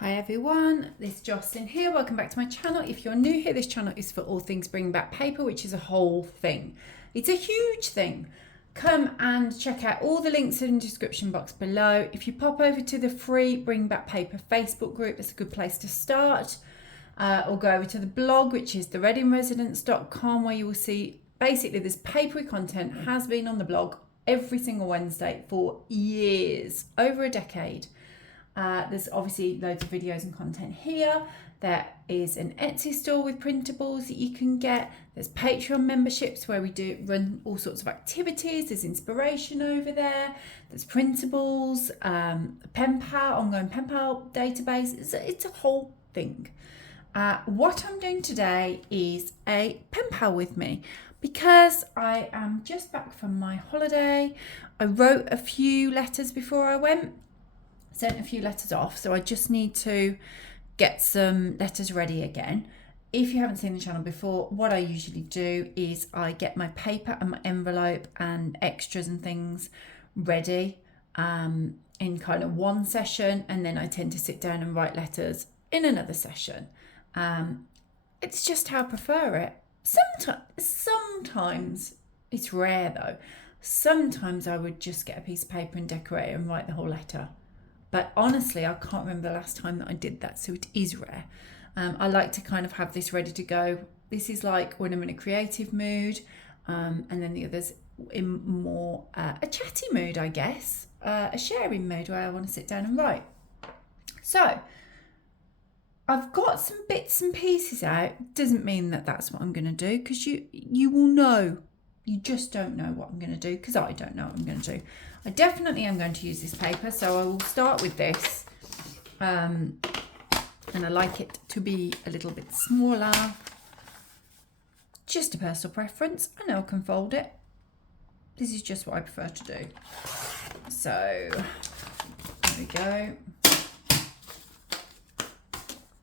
Hi everyone, this is Jocelyn here. Welcome back to my channel. If you're new here, this channel is for all things bring back paper, which is a whole thing. It's a huge thing. Come and check out all the links in the description box below. If you pop over to the free Bring Back Paper Facebook group, it's a good place to start. Or go over to the blog, which is thereadingresidents.com, where you will see basically this papery content has been on the blog every single Wednesday for years, over a decade. There's obviously loads of videos and content here. There is an Etsy store with printables that you can get. There's Patreon memberships where we do run all sorts of activities. There's inspiration over there. There's printables, penpal, ongoing penpal database. It's a whole thing. What I'm doing today is a penpal with me because I am just back from my holiday. I wrote a few letters before I went. Sent a few letters off, so I just need to get some letters ready again. If you haven't seen the channel before, what I usually do is I get my paper and my envelope and extras and things ready in kind of one session, and then I tend to sit down and write letters in another session. It's just how I prefer it. Sometimes it's rare though. Sometimes I would just get a piece of paper and decorate it and write the whole letter. But honestly, I can't remember the last time that I did that, so it is rare. I like to kind of have this ready to go. This is like when I'm in a creative mood, and then the others in more a chatty mood, I guess, a sharing mood where I want to sit down and write. So I've got some bits and pieces out. Doesn't mean that that's what I'm going to do, because you will know. You just don't know what I'm going to do, because I don't know what I'm going to do. I definitely am going to use this paper, so I will start with this. And I like it to be a little bit smaller. Just a personal preference. I know I can fold it. This is just what I prefer to do. So, there we go.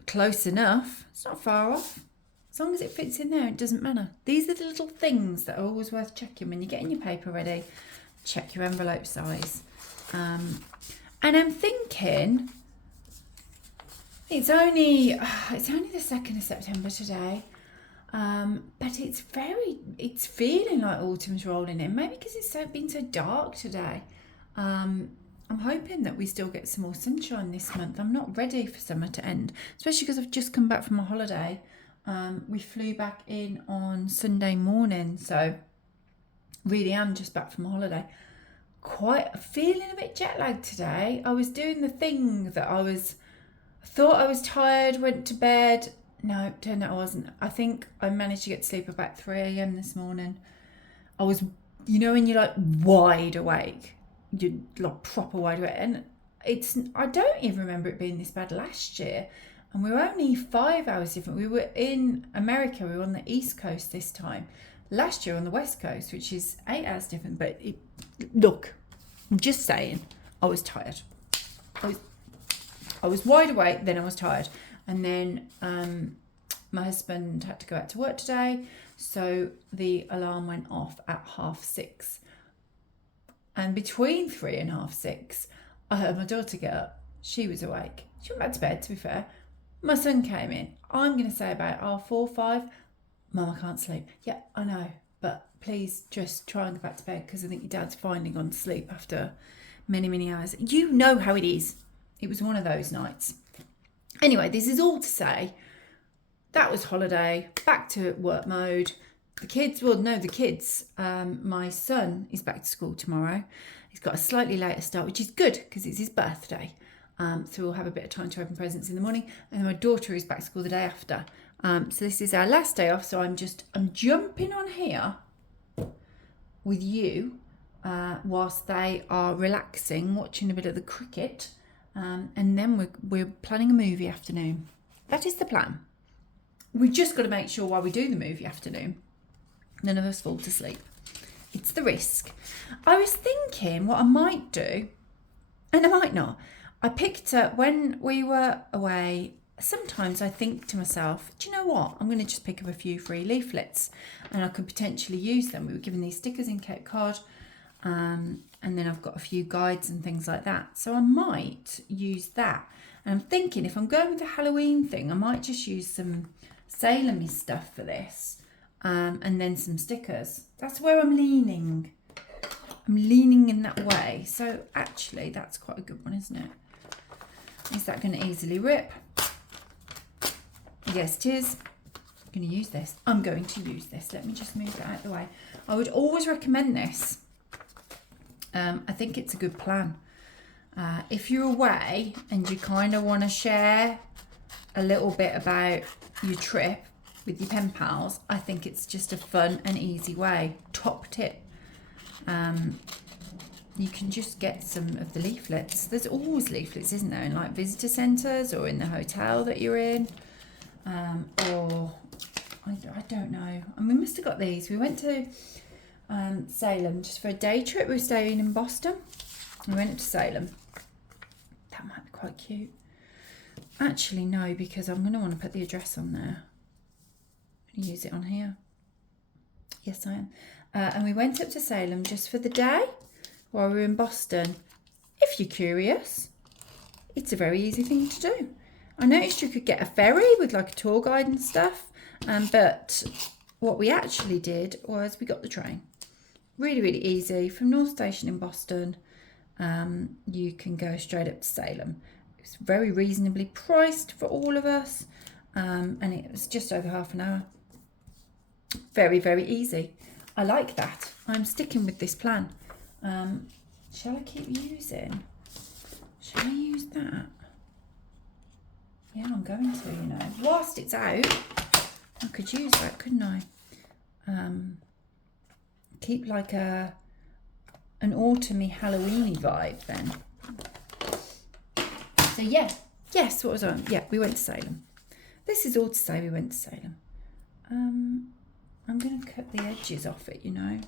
Close enough. It's not far off. As long as it fits in there, it doesn't matter. These are the little things that are always worth checking when you're getting your paper ready. Check your envelope size. And I'm thinking it's only the 2nd of September today. But it's feeling like autumn's rolling in. Maybe because it's been so dark today. I'm hoping that we still get some more sunshine this month. I'm not ready for summer to end, especially because I've just come back from a holiday. We flew back in on Sunday morning, so really am just back from a holiday. Quite feeling a bit jet lagged today. I was doing the thing that I thought I was tired, went to bed. No, turned out I wasn't. I think I managed to get to sleep about 3 a.m. this morning. I was, when you're like wide awake, you're like proper wide awake. And I don't even remember it being this bad last year. And we were only 5 hours different. We were in America. We were on the East Coast this time. Last year on the West Coast, which is 8 hours different. But look, I'm just saying, I was tired. I was wide awake, then I was tired. And then my husband had to go out to work today. So the alarm went off at 6:30. And between 3 and 6:30, I heard my daughter get up. She was awake. She went back to bed, to be fair. My son came in. I'm going to say about 4, 5. Mum, I can't sleep. Yeah, I know. But please just try and go back to bed, because I think your dad's finally gone to sleep after many, many hours. You know how it is. It was one of those nights. Anyway, this is all to say that was holiday. Back to work mode. The kids, my son is back to school tomorrow. He's got a slightly later start, which is good because it's his birthday. So we'll have a bit of time to open presents in the morning. And then my daughter is back to school the day after. So this is our last day off. So I'm jumping on here with you whilst they are relaxing, watching a bit of the cricket. And then we're planning a movie afternoon. That is the plan. We've just got to make sure while we do the movie afternoon, none of us fall to sleep. It's the risk. I was thinking what I might do, and I might not. I picked up when we were away. Sometimes I think to myself, do you know what? I'm going to just pick up a few free leaflets and I could potentially use them. We were given these stickers in Cape Cod. And then I've got a few guides and things like that. So I might use that And I'm thinking if I'm going with the Halloween thing, I might just use some Salem-y stuff for this, and then some stickers. That's where I'm leaning. I'm leaning in that way. So actually, that's quite a good one, isn't it? Is that going to easily rip? Yes, it is. I'm going to use this. I'm going to use this. Let me just move it out of the way. I would always recommend this. I think it's a good plan. If you're away and you kind of want to share a little bit about your trip with your pen pals, I think it's just a fun and easy way. Top tip. You can just get some of the leaflets. There's always leaflets, isn't there, in like visitor centres or in the hotel that you're in, or I don't know. And we must have got these. We went to Salem just for a day trip. We were staying in Boston. We went up to Salem. That might be quite cute. Actually, no, because I'm going to want to put the address on there. I'm going to use it on here. Yes, I am. And we went up to Salem just for the day while we were in Boston. If you're curious, it's a very easy thing to do. I noticed you could get a ferry with like a tour guide and stuff, but what we actually did was we got the train. Really, really easy. From North Station in Boston, you can go straight up to Salem. It's very reasonably priced for all of us, and it was just over half an hour. Very, very easy. I like that. I'm sticking with this plan. Shall I keep using? Shall I use that? Yeah, I'm going to, you know. Whilst it's out, I could use that, couldn't I? Keep like an autumny Halloweeny vibe then. So yeah, yes, what was I on? Yeah, we went to Salem. This is all to say we went to Salem. I'm going to cut the edges off it, you know,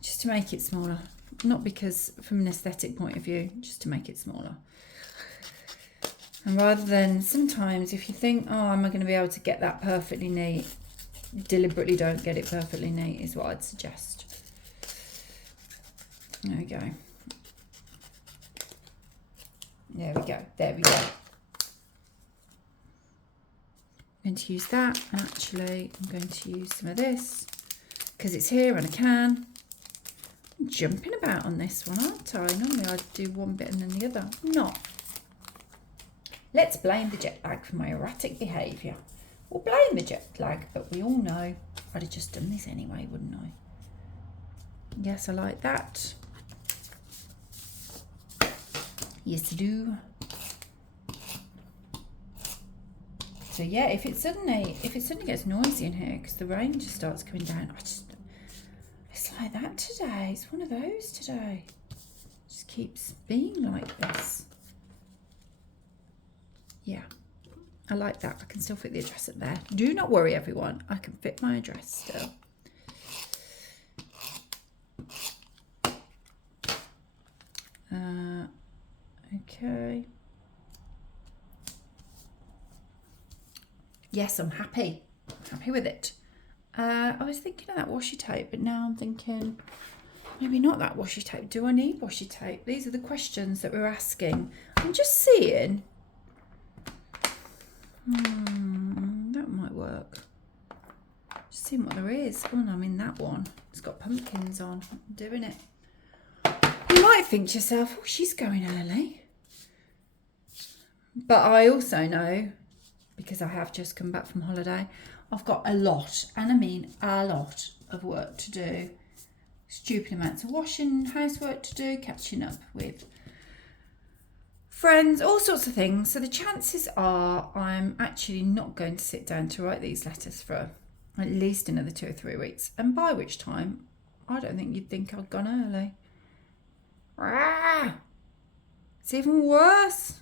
just to make it smaller. Not because from an aesthetic point of view, just to make it smaller. And rather than sometimes if you think, oh, am I going to be able to get that perfectly neat, deliberately don't get it perfectly neat is what I'd suggest. There we go. There we go. There we go. I'm going to use that, and actually I'm going to use some of this because it's here and I can. I'm jumping about on this one, aren't I? Normally I'd do one bit and then the other. I'm not. Let's blame the jet lag for my erratic behaviour. We'll blame the jet lag, but we all know I'd have just done this anyway, wouldn't I? Yes, I like that. Yes, I do. So yeah, if it suddenly gets noisy in here because the rain just starts coming down, it's like that today. It's one of those today. It just keeps being like this. Yeah, I like that. I can still fit the address up there. Do not worry, everyone. I can fit my address still. Okay. Yes, I'm happy. I'm happy with it. I was thinking of that washi tape, but now I'm thinking maybe not that washi tape. Do I need washi tape? These are the questions that we're asking. I'm just seeing. That might work. Just seeing what there is. Oh, no, I'm in that one. It's got pumpkins on. I'm doing it. You might think to yourself, oh, she's going early. But I also know, because I have just come back from holiday, I've got a lot, and I mean a lot of work to do. Stupid amounts of washing, housework to do, catching up with friends, all sorts of things. So the chances are I'm actually not going to sit down to write these letters for at least another 2 or 3 weeks. And by which time, I don't think you'd think I'd gone early. It's even worse.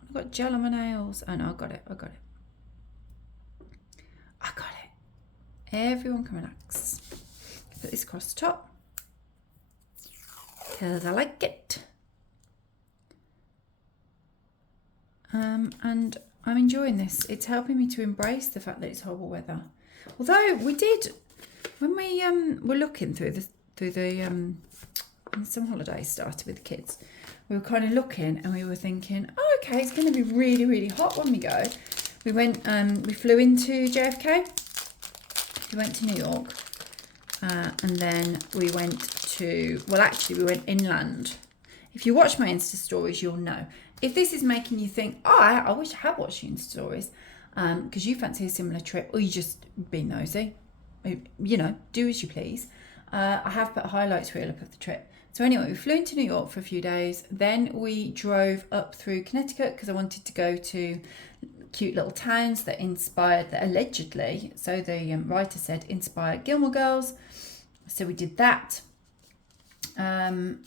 I've got gel on my nails. Oh no, I got it. Everyone can relax. Put this across the top. Because I like it. And I'm enjoying this. It's helping me to embrace the fact that it's horrible weather. Although we did, when we were looking through the when some holidays started with the kids, we were kind of looking and we were thinking, oh, okay, it's going to be really, really hot when we go. We went, we flew into JFK. We went to New York. And then we went to, well, actually, we went inland. If you watch my Insta stories, you'll know. If this is making you think, oh, I wish I had watched your Insta stories, because you fancy a similar trip, or you just be nosy, you know, do as you please. I have put a highlights reel up of the trip. So anyway, we flew into New York for a few days. Then we drove up through Connecticut because I wanted to go to cute little towns that allegedly, so the writer said, inspired Gilmore Girls. So we did that. And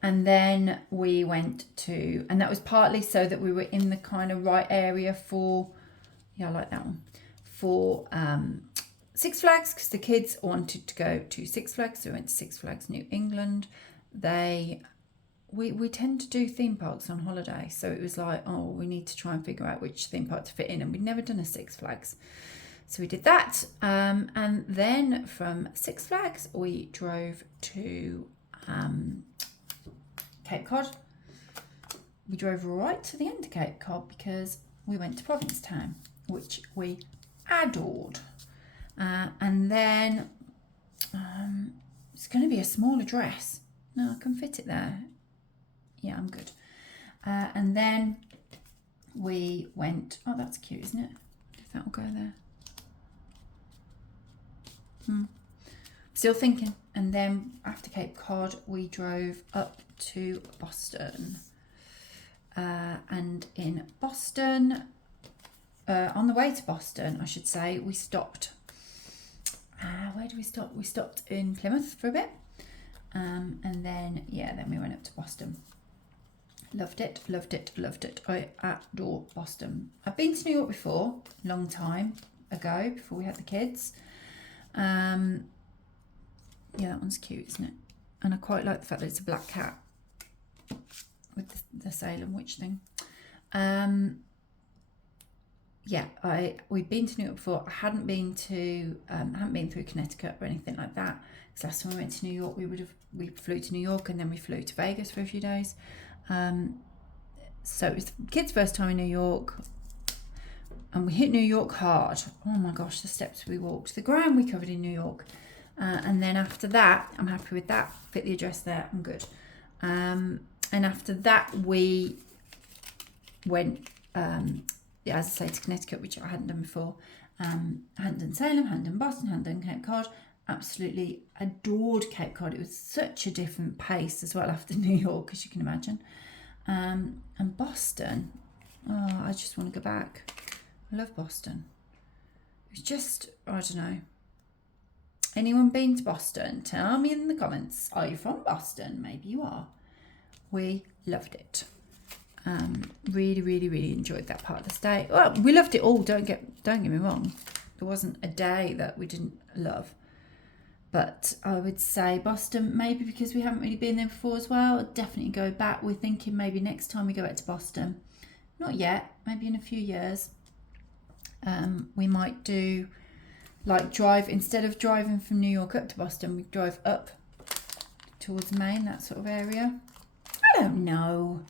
then we went to, and that was partly so that we were in the kind of right area for, yeah, I like that one, for Six Flags, because the kids wanted to go to Six Flags. So we went to Six Flags New England. We tend to do theme parks on holiday, so it was like, oh, we need to try and figure out which theme park to fit in, and we'd never done a Six Flags, so we did that. And then from Six Flags we drove to Cape Cod. We drove right to the end of Cape Cod because we went to Provincetown, which we adored. And then it's going to be a smaller dress. No, I can fit it there. Yeah, I'm good. And then we went, oh, that's cute, isn't it? If that will go there. Still thinking. And then after Cape Cod, we drove up to Boston. And in Boston, on the way to Boston, I should say, we stopped. Where did we stop? We stopped in Plymouth for a bit. And then we went up to Boston. Loved it, loved it, loved it. I adore Boston. I've been to New York before, long time ago, before we had the kids. Yeah, that one's cute, isn't it? And I quite like the fact that it's a black cat with the Salem witch thing. Yeah, we'd been to New York before. I hadn't been through Connecticut or anything like that. Because last time we went to New York, we flew to New York and then we flew to Vegas for a few days. So it was the kids' first time in New York, and we hit New York hard. Oh my gosh, the steps we walked, the ground we covered in New York. And then after that, I'm happy with that. Fit the address there, I'm good. And after that, we went, as I say, to Connecticut, which I hadn't done before. I hadn't done Salem, hadn't done Boston, hadn't done Cape Cod. Absolutely adored Cape Cod. It was such a different pace as well after New York, as you can imagine. And Boston, oh, I just want to go back. I love Boston. It was just, I don't know. Anyone been to Boston? Tell me in the comments. Are you from Boston? Maybe you are. We loved it. Really, really, really enjoyed that part of the state. Well, we loved it all. Don't get me wrong. There wasn't a day that we didn't love. But I would say Boston, maybe because we haven't really been there before as well. I'd definitely go back. We're thinking maybe next time we go back to Boston. Not yet. Maybe in a few years. We might do like drive, instead of driving from New York up to Boston, we drive up towards Maine, that sort of area. I don't know.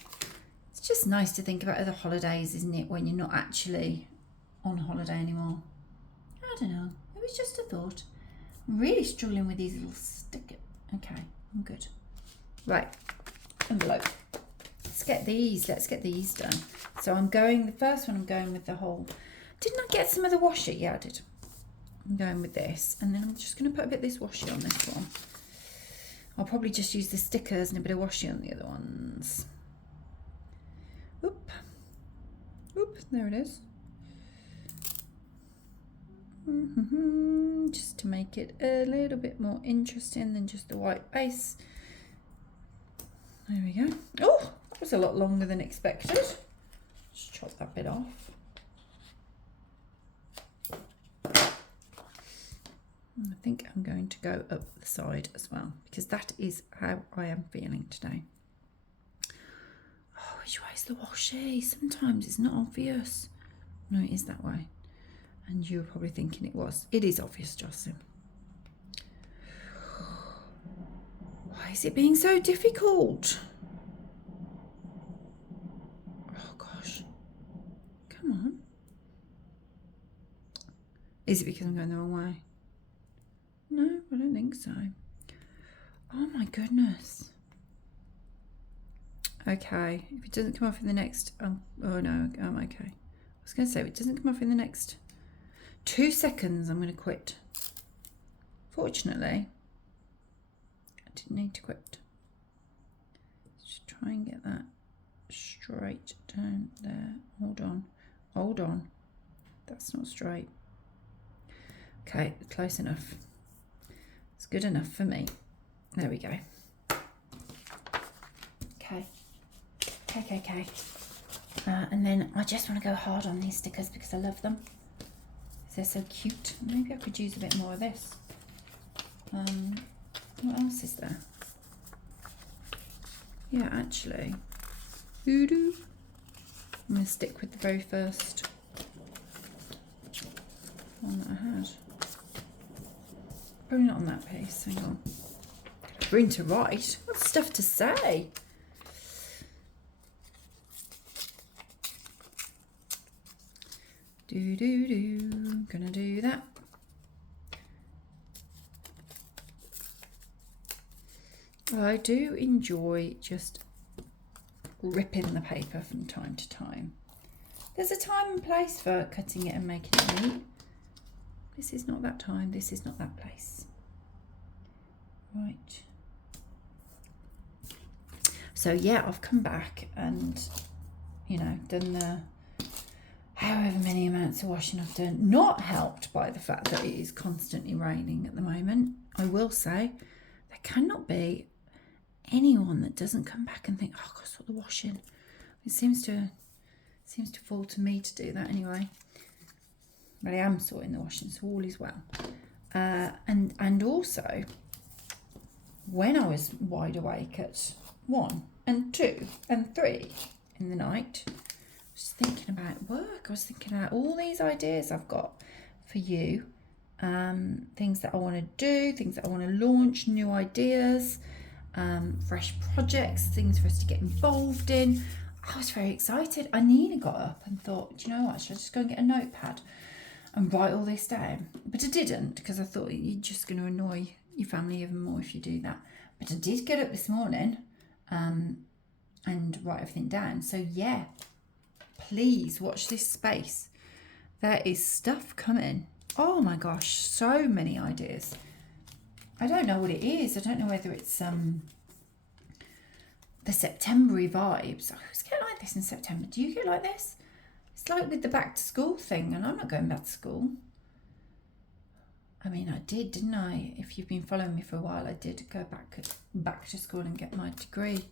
It's just nice to think about other holidays, isn't it, when you're not actually on holiday anymore. I don't know. It was just a thought. I'm really struggling with these little stickers. Okay, I'm good. Right, envelope. Let's get these done. So the first one I'm going with the whole, didn't I get some of the washi? Yeah, I did. I'm going with this, and then I'm just going to put a bit of this washi on this one. I'll probably just use the stickers and a bit of washi on the other ones. Oop, there it is. Just to make it a little bit more interesting than just the white base. There we go. Oh, that was a lot longer than expected. Just chop that bit off. I think I'm going to go up the side as well, because that is how I am feeling today. Oh, which way is the washi? Sometimes it's not obvious. No, it is that way. And you were probably thinking it was. It is obvious, Jocelyn. Why is it being so difficult? Oh, God. Is it because I'm going the wrong way? No, I don't think so. Oh my goodness. Okay, if it doesn't come off in the next, oh no, I'm okay. I was going to say, if it doesn't come off in the next 2 seconds, I'm going to quit. Fortunately, I didn't need to quit. Just try and get that straight down there. Hold on. That's not straight. Okay, close enough. It's good enough for me. There we go. Okay. And then I just want to go hard on these stickers because I love them. They're so cute. Maybe I could use a bit more of this. What else is there? Yeah, actually. Voodoo. I'm going to stick with the very first one that I had. Probably not on that piece. Hang on. Bring to write. What stuff to say? Gonna do that. I do enjoy just ripping the paper from time to time. There's a time and place for cutting it and making it neat. This is not that time, this is not that place. Right. So yeah, I've come back and, you know, done the however many amounts of washing I've done. Not helped by the fact that it is constantly raining at the moment. I will say, there cannot be anyone that doesn't come back and think, oh, I've got to sort the washing. It seems to fall to me to do that anyway. But I am sorting the washing, so all is well. And also, when I was wide awake at 1 and 2 and 3 in the night, I was thinking about work. I was thinking about all these ideas I've got for you. Things that I want to do, things that I want to launch, new ideas, fresh projects, things for us to get involved in. I was very excited. I nearly got up and thought, do you know what, should I just go and get a notepad and write all this down? But I didn't, because I thought you're just going to annoy your family even more if you do that. But I did get up this morning and write everything down. So yeah, please watch this space. There is stuff coming. Oh my gosh, so many ideas. I don't know what it is. I don't know whether it's the September-y vibes. I always get like this in September. Do you get like this? It's like with the back to school thing, and I'm not going back to school. I mean, I did, didn't I? If you've been following me for a while, I did go back to school and get my degree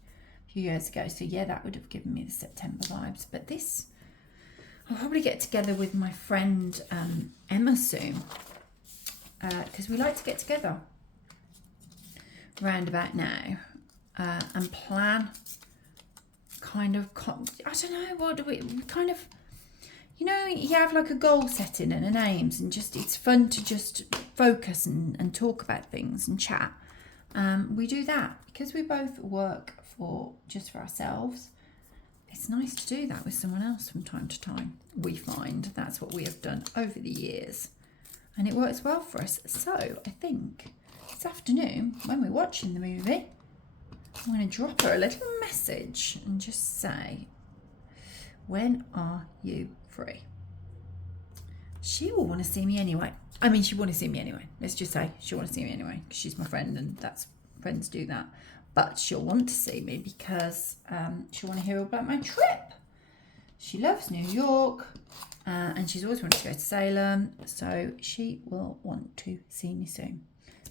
a few years ago. So yeah, that would have given me the September vibes. But this, I'll probably get together with my friend Emma soon, because we like to get together round about now and plan kind of, I don't know, what do we kind of, you know, you have like a goal setting and an aims, and just it's fun to just focus and talk about things and chat. We do that because we both work for ourselves. It's nice to do that with someone else from time to time. We find that's what we have done over the years, and it works well for us. So I think this afternoon, when we're watching the movie, I'm going to drop her a little message and just say, when are you free? She will want to see me anyway. I mean, she will want to see me anyway. Let's just say she'll want to see me anyway, because she's my friend, and that's, friends do that. But she'll want to see me because she'll want to hear about my trip. She loves New York, and she's always wanted to go to Salem, so she will want to see me soon.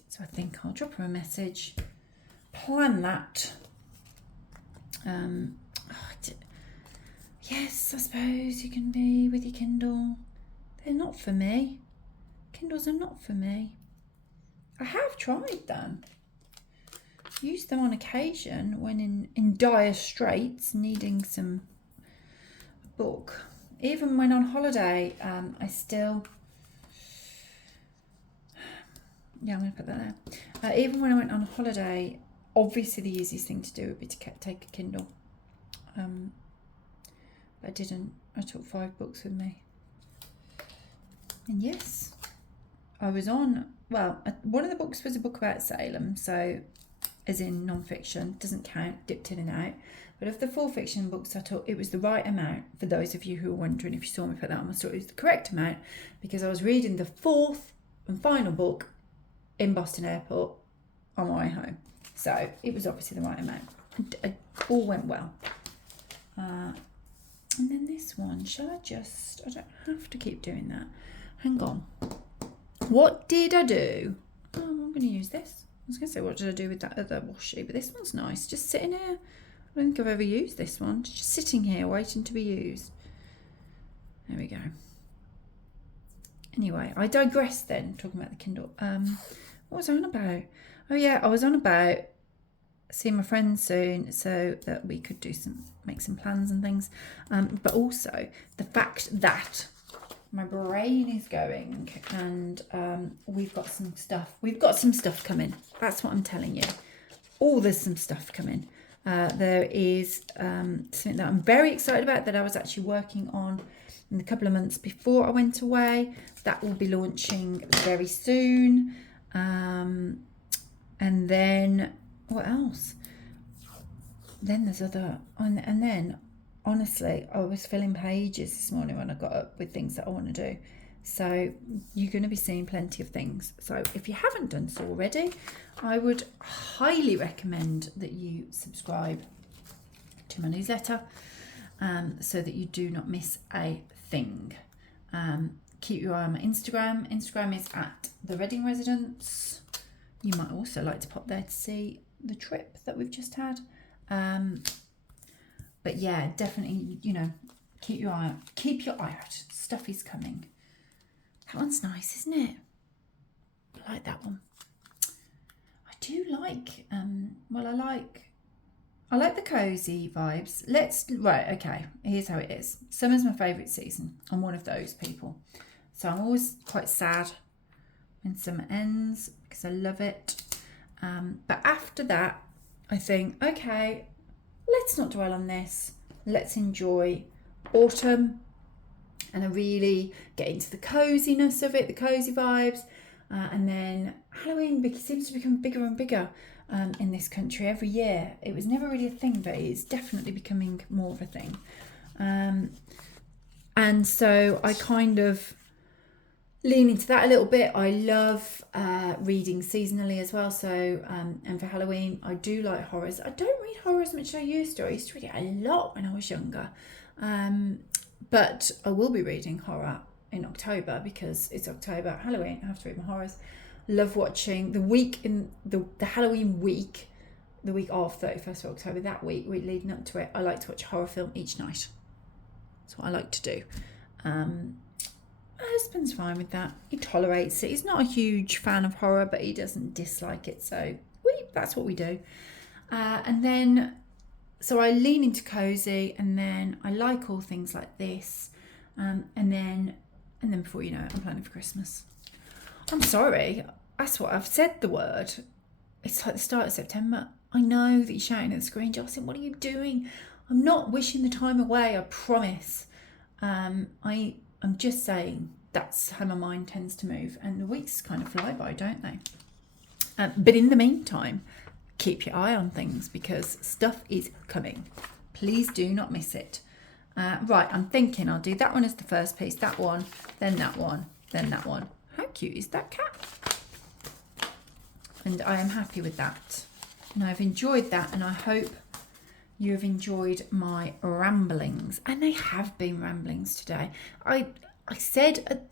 So I think I'll drop her a message, plan that. Yes, I suppose you can be with your Kindle. They're not for me. Kindles are not for me. I have tried them. Used them on occasion when in dire straits, needing some book. Even when on holiday, I still... Yeah, I'm going to put that there. Even when I went on holiday, obviously the easiest thing to do would be to take a Kindle. But I didn't. I took 5 books with me. And yes, I was on, well, one of the books was a book about Salem, so as in non-fiction, doesn't count, dipped in and out. But of the 4 fiction books I took, it was the right amount. For those of you who are wondering, if you saw me put that on my story, it was the correct amount, because I was reading the 4th and final book in Boston Airport on my way home. So it was obviously the right amount. It all went well. And then this one, shall I don't have to keep doing that. Hang on. What did I do? Oh, I'm going to use this. I was going to say, what did I do with that other washi? But this one's nice. Just sitting here. I don't think I've ever used this one. It's just sitting here waiting to be used. There we go. Anyway, I digress then, talking about the Kindle. What was I on about? Oh yeah, I was on about seeing my friends soon so that we could make some plans and things. But also the fact that my brain is going, and we've got some stuff coming. That's what I'm telling you. There's some stuff coming. There is something that I'm very excited about that I was actually working on in the couple of months before I went away. That will be launching very soon. And then what else? Then there's other, and then honestly, I was filling pages this morning when I got up with things that I want to do. So you're going to be seeing plenty of things. So if you haven't done so already, I would highly recommend that you subscribe to my newsletter, so that you do not miss a thing. Keep your eye on my Instagram. Instagram is at the Reading Residence. You might also like to pop there to see the trip that we've just had. But yeah, definitely, keep your eye out. Keep your eye out. Stuff is coming. That one's nice, isn't it? I like that one. I do like, I like the cozy vibes. Right, okay, here's how it is. Summer's my favourite season. I'm one of those people. So I'm always quite sad when summer ends because I love it. But after that, I think, okay, let's not dwell on this. Let's enjoy autumn. And I really get into the coziness of it, the cozy vibes. And then Halloween seems to become bigger and bigger in this country every year. It was never really a thing, but it's definitely becoming more of a thing. And so I kind of lean into that a little bit. I love reading seasonally as well. So, and for Halloween, I do like horrors. I don't read horror as much as I used to. I used to read it a lot when I was younger. But I will be reading horror in October because it's October, Halloween. I have to read my horrors. Love watching the Halloween week, the week of 31st of October, that week leading up to it. I like to watch a horror film each night. That's what I like to do. My husband's fine with that. He tolerates it. He's not a huge fan of horror, but he doesn't dislike it. So that's what we do. So I lean into cozy, and then I like all things like this. And then before you know it, I'm planning for Christmas. I'm sorry. That's what I've said the word. It's like the start of September. I know that you're shouting at the screen, Jocelyn, what are you doing? I'm not wishing the time away, I promise. I'm just saying that's how my mind tends to move. And the weeks kind of fly by, don't they? But in the meantime, keep your eye on things because stuff is coming. Please do not miss it. Right, I'm thinking I'll do that one as the first piece, that one, then that one, then that one. How cute is that cat? And I am happy with that. And I've enjoyed that, and I hope you have enjoyed my ramblings. And they have been ramblings today. I said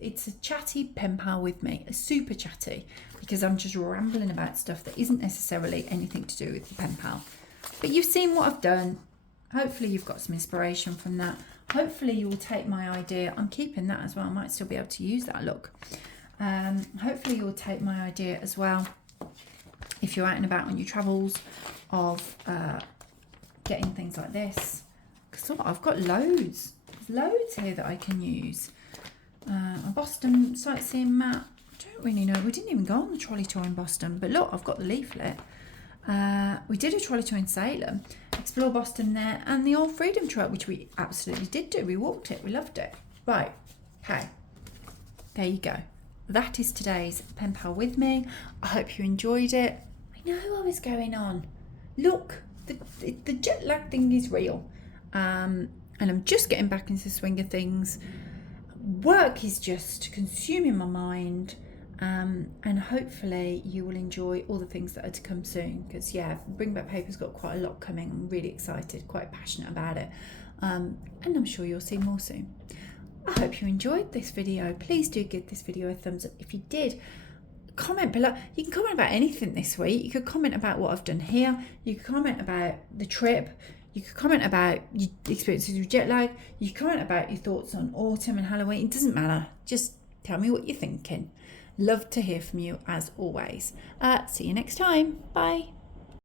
it's a chatty pen pal with me, a super chatty, because I'm just rambling about stuff that isn't necessarily anything to do with the pen pal. But you've seen what I've done. Hopefully you've got some inspiration from that. Hopefully you will take my idea. I'm keeping that as well. I might still be able to use that look. Hopefully you'll take my idea as well, if you're out and about on your travels, of getting things like this. Because I've got loads. There's loads here that I can use. A Boston sightseeing map. I don't really know. We didn't even go on the trolley tour in Boston. But look, I've got the leaflet. We did a trolley tour in Salem, explore Boston there, and the old Freedom Trail, which we absolutely did do. We walked it, we loved it. Right, okay, there you go. that is today's pen pal with me. I hope you enjoyed it. I know I was going on. Look, the jet lag thing is real. And I'm just getting back into the swing of things. Work is just consuming my mind. And hopefully you will enjoy all the things that are to come soon, because Bring Back Paper's got quite a lot coming. I'm really excited, quite passionate about it, and I'm sure you'll see more soon. I hope you enjoyed this video. Please do give this video a thumbs up if you did. Comment below. You can comment about anything this week. You could comment about what I've done here. You could comment about the trip. You could comment about your experiences with jet lag. You could comment about your thoughts on autumn and Halloween. It doesn't matter. Just tell me what you're thinking. Love to hear from you as always. See you next time. Bye.